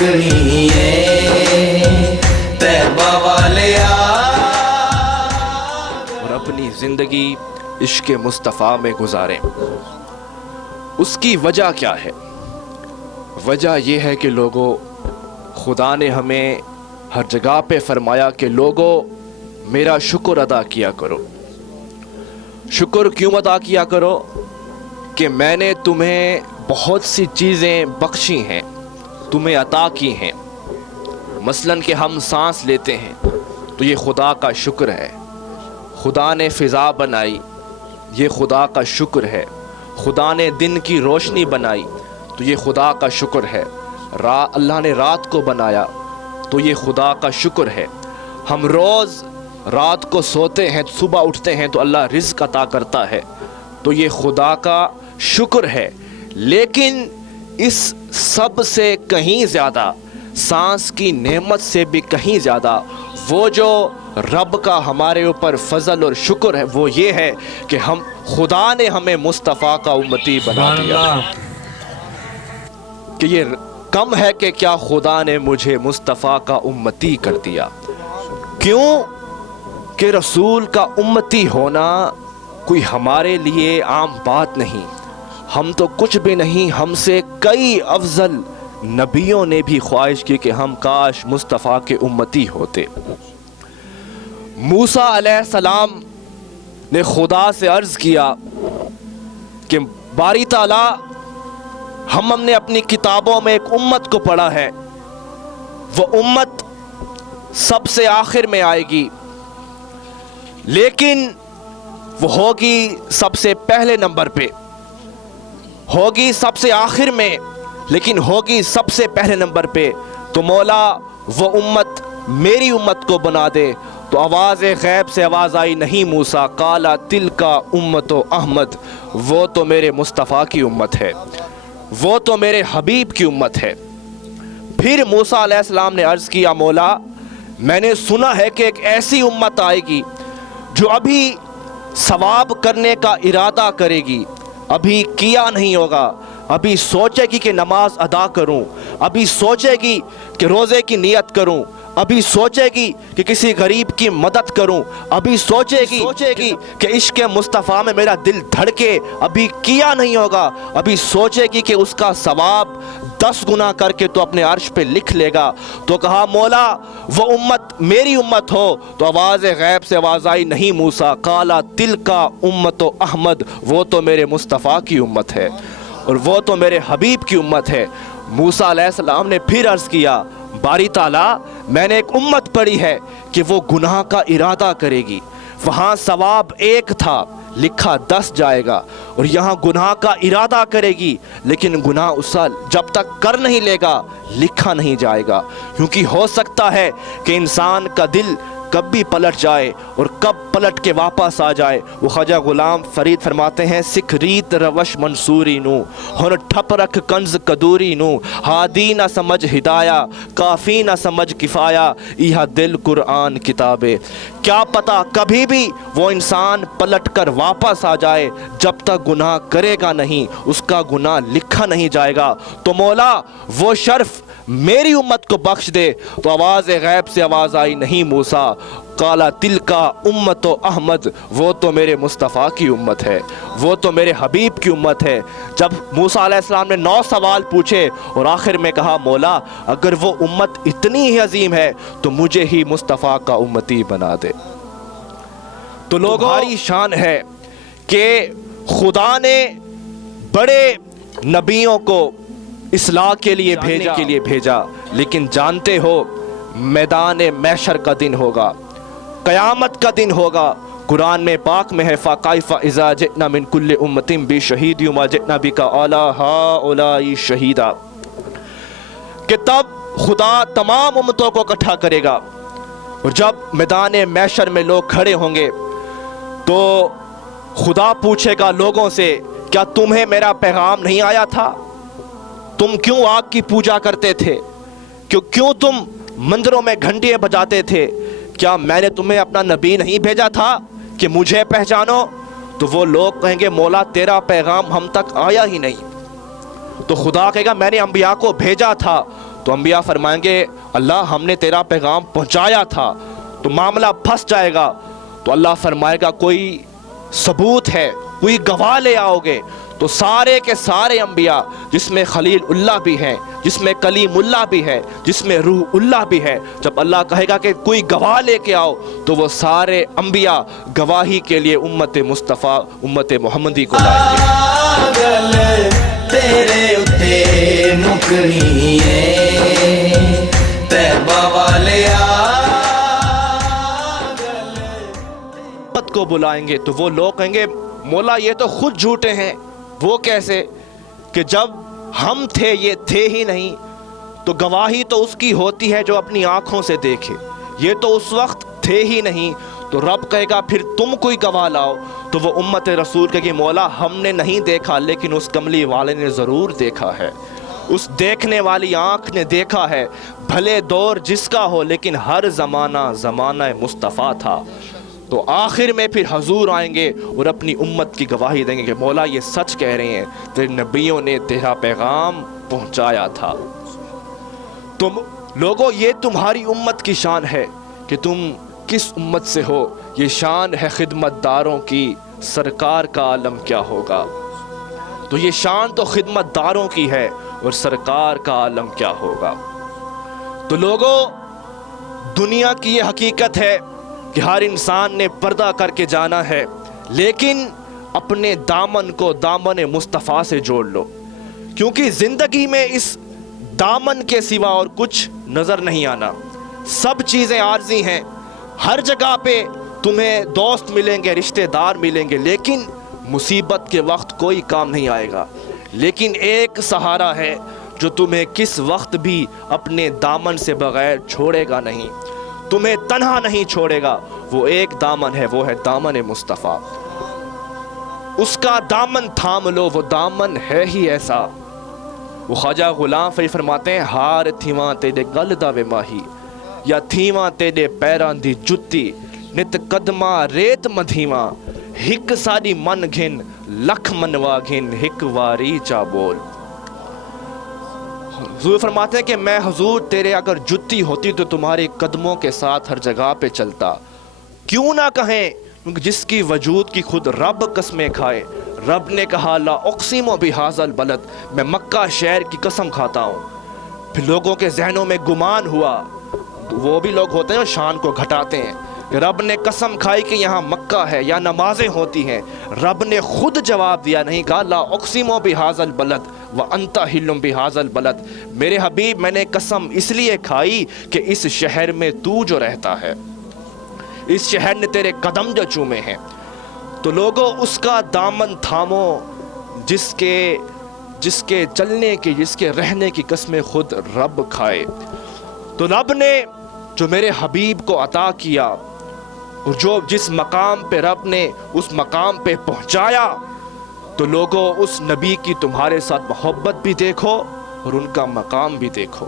بکریے تیبہ والے اور اپنی زندگی عشق مصطفیٰ میں گزاریں۔ اس کی وجہ کیا ہے؟ وجہ یہ ہے کہ لوگوں، خدا نے ہمیں ہر جگہ پہ فرمایا کہ لوگوں میرا شکر ادا کیا کرو۔ شکر کیوں ادا کیا کرو؟ کہ میں نے تمہیں بہت سی چیزیں بخشی ہیں، تمہیں عطا کی ہیں۔ مثلاً کہ ہم سانس لیتے ہیں تو یہ خدا کا شکر ہے۔ خدا نے فضا بنائی، یہ خدا کا شکر ہے۔ خدا نے دن کی روشنی بنائی تو یہ خدا کا شکر ہے۔ اللہ نے رات کو بنایا تو یہ خدا کا شکر ہے۔ ہم روز رات کو سوتے ہیں، صبح اٹھتے ہیں تو اللہ رزق عطا کرتا ہے تو یہ خدا کا شکر ہے۔ لیکن اس سب سے کہیں زیادہ، سانس کی نعمت سے بھی کہیں زیادہ، وہ جو رب کا ہمارے اوپر فضل اور شکر ہے وہ یہ ہے کہ خدا نے ہمیں مصطفیٰ کا امتی بنا دیا۔ کہ یہ کم ہے کہ کیا خدا نے مجھے مصطفیٰ کا امتی کر دیا۔ کیوں کہ رسول کا امتی ہونا کوئی ہمارے لیے عام بات نہیں۔ ہم تو کچھ بھی نہیں، ہم سے کئی افضل نبیوں نے بھی خواہش کی کہ ہم کاش مصطفیٰ کے امتی ہوتے۔ موسیٰ علیہ السلام نے خدا سے عرض کیا کہ باری تعالیٰ، ہم نے اپنی کتابوں میں ایک امت کو پڑھا ہے، وہ امت سب سے آخر میں آئے گی، لیکن وہ ہوگی سب سے پہلے نمبر پہ، ہوگی سب سے آخر میں لیکن ہوگی سب سے پہلے نمبر پہ، تو مولا وہ امت میری امت کو بنا دے۔ تو آواز غیب سے آواز آئی، نہیں موسیٰ، قالا تلکا امت احمد، وہ تو میرے مصطفیٰ کی امت ہے، وہ تو میرے حبیب کی امت ہے۔ پھر موسیٰ علیہ السلام نے عرض کیا، مولا میں نے سنا ہے کہ ایک ایسی امت آئے گی جو ابھی ثواب کرنے کا ارادہ کرے گی، ابھی کیا نہیں ہوگا، ابھی سوچے گی کہ نماز ادا کروں، ابھی سوچے گی کہ روزے کی نیت کروں، ابھی سوچے گی کہ کسی غریب کی مدد کروں، ابھی سوچے گی کہ عشق مصطفیٰ میں میرا دل دھڑکے، ابھی کیا نہیں ہوگا، ابھی سوچے گی کہ اس کا ثواب 10 گنا کر کے تو اپنے عرش پہ لکھ لے گا۔ تو کہا مولا وہ امت میری امت ہو، تو آواز غیب سے آواز آئی، نہیں موسیٰ، قالا تلکا امت احمد، وہ تو میرے مصطفیٰ کی امت ہے اور وہ تو میرے حبیب کی امت ہے۔ موسیٰ علیہ السلام نے پھر عرض کیا، باری تعالیٰ میں نے ایک امت پڑھی ہے کہ وہ گناہ کا ارادہ کرے گی، وہاں ثواب 1 تھا لکھا 10 جائے گا، اور یہاں گناہ کا ارادہ کرے گی لیکن گناہ اسا جب تک کر نہیں لے گا لکھا نہیں جائے گا، کیونکہ ہو سکتا ہے کہ انسان کا دل کب بھی پلٹ جائے اور کب پلٹ کے واپس آ جائے۔ وہ خواجہ غلام فرید فرماتے ہیں، سکھ ریت روش منصوری نو ہن ٹھپ رکھ کنز کدوری نو، ہادی نہ سمجھ ہدایا کافی نہ سمجھ کفایا، یہ دل قرآن کتابے۔ کیا پتہ کبھی بھی وہ انسان پلٹ کر واپس آ جائے، جب تک گناہ کرے گا نہیں اس کا گناہ لکھا نہیں جائے گا۔ تو مولا وہ شرف میری امت کو بخش دے۔ تو آواز غیب سے آواز آئی، نہیں موسیٰ، قالا تلکا امت احمد، وہ تو میرے مصطفیٰ کی امت ہے، وہ تو میرے حبیب کی امت ہے۔ جب موسیٰ علیہ السلام نے 9 سوال پوچھے اور آخر میں کہا، مولا اگر وہ امت اتنی ہی عظیم ہے تو مجھے ہی مصطفیٰ کا امتی بنا دے۔ تو لوگوں ہماری شان ہے کہ خدا نے بڑے نبیوں کو اصلاح کے لیے بھیجا، لیکن جانتے ہو میدان محشر کا دن ہوگا، قیامت کا دن ہوگا۔ قرآن میں پاک میں ہے، فَكَيْفَ إِذَا جِئْنَا مِن كُلِّ أُمَّةٍ بِشَهِيدٍ وَمَا جِئْنَا بِكَ عَلَىٰ هَٰؤُلَاءِ شَهِيدًا، کہ تب خدا تمام امتوں کو اکٹھا کرے گا، اور جب میدان محشر میں لوگ کھڑے ہوں گے تو خدا پوچھے گا لوگوں سے، کیا تمہیں میرا پیغام نہیں آیا تھا؟ تم کیوں آگ کی پوجا کرتے تھے؟ کیوں تم مندروں میں گھنٹیاں بجاتے تھے؟ کیا میں نے تمہیں اپنا نبی نہیں بھیجا تھا کہ مجھے پہچانو؟ تو وہ لوگ کہیں گے، مولا تیرا پیغام ہم تک آیا ہی نہیں۔ تو خدا کہے گا، میں نے انبیاء کو بھیجا تھا، تو انبیاء فرمائیں گے اللہ ہم نے تیرا پیغام پہنچایا تھا، تو معاملہ پھنس جائے گا. تو اللہ فرمائے گا کوئی ثبوت ہے، کوئی گواہ لے آؤ گے. تو سارے کے سارے انبیاء، جس میں خلیل اللہ بھی ہیں، جس میں کلیم اللہ بھی ہے، جس میں روح اللہ بھی ہے، جب اللہ کہے گا کہ کوئی گواہ لے کے آؤ تو وہ سارے انبیاء گواہی کے لیے امت مصطفیٰ، امت محمدی کو لائیں گے. تیرے اتے مکنی تیبہ والے کو بلائیں گے تو وہ لوگ کہیں گے مولا یہ تو خود جھوٹے ہیں. وہ کیسے کہ جب ہم تھے یہ تھے ہی نہیں، تو گواہی تو اس کی ہوتی ہے جو اپنی آنکھوں سے دیکھے. یہ تو اس وقت تھے ہی نہیں. تو رب کہے گا پھر تم کوئی گواہ لاؤ. تو وہ امت رسول کہے کہ مولا ہم نے نہیں دیکھا، لیکن اس کملی والے نے ضرور دیکھا ہے. اس دیکھنے والی آنکھ نے دیکھا ہے. بھلے دور جس کا ہو لیکن ہر زمانہ زمانہ مصطفیٰ تھا. تو آخر میں پھر حضور آئیں گے اور اپنی امت کی گواہی دیں گے کہ مولا یہ سچ کہہ رہے ہیں، تیرے نبیوں نے تیرا پیغام پہنچایا تھا. تم لوگوں یہ تمہاری امت کی شان ہے کہ تم کس امت سے ہو. یہ شان ہے خدمت داروں کی، سرکار کا عالم کیا ہوگا. تو یہ شان تو خدمت داروں کی ہے اور سرکار کا عالم کیا ہوگا. تو لوگوں دنیا کی یہ حقیقت ہے کہ ہر انسان نے پردہ کر کے جانا ہے، لیکن اپنے دامن کو دامن مصطفیٰ سے جوڑ لو، کیونکہ زندگی میں اس دامن کے سوا اور کچھ نظر نہیں آنا. سب چیزیں عارضی ہیں. ہر جگہ پہ تمہیں دوست ملیں گے، رشتہ دار ملیں گے، لیکن مصیبت کے وقت کوئی کام نہیں آئے گا. لیکن ایک سہارا ہے جو تمہیں کس وقت بھی اپنے دامن سے بغیر چھوڑے گا نہیں، تمہیں تنہا نہیں چھوڑے گا. وہ ایک دامن ہے، وہ ہے دامن مصطفیٰ. اس کا دامن تھام لو، وہ دامن ہے ہی ایسا. وہ خواجہ غلام فرید فرماتے ہیں ہار تھیواں تیرے گل دا وے ماہی، یا تھیواں تیرے پیراں دی جتی، نت قدمہ ریت مدھیواں، ہک ساری من گھن لکھ منوا گھن، ہک واری چا بول. حضور فرماتے ہیں کہ میں حضور تیرے اگر جتی ہوتی تو تمہارے قدموں کے ساتھ ہر جگہ پہ چلتا. کیوں نہ کہیں، کیونکہ جس کی وجود کی خود رب قسمیں کھائے. رب نے کہا لا اقسم بہذا البلد، میں مکہ شہر کی قسم کھاتا ہوں. پھر لوگوں کے ذہنوں میں گمان ہوا، وہ بھی لوگ ہوتے ہیں شان کو گھٹاتے ہیں کہ رب نے قسم کھائی کہ یہاں مکہ ہے یا نمازیں ہوتی ہیں. رب نے خود جواب دیا، نہیں کہا لا اقسم بہذا البلد وانت حل بہذا البلد. میرے حبیب میں نے قسم اس لیے کھائی کہ اس شہر میں تو جو رہتا ہے، اس شہر نے تیرے قدم جو چومے ہیں. تو لوگوں اس کا دامن تھامو جس کے چلنے کی، جس کے رہنے کی قسمیں خود رب کھائے. تو رب نے جو میرے حبیب کو عطا کیا اور جو جس مقام پہ رب نے اس مقام پہ پہنچایا، تو لوگوں اس نبی کی تمہارے ساتھ محبت بھی دیکھو اور ان کا مقام بھی دیکھو.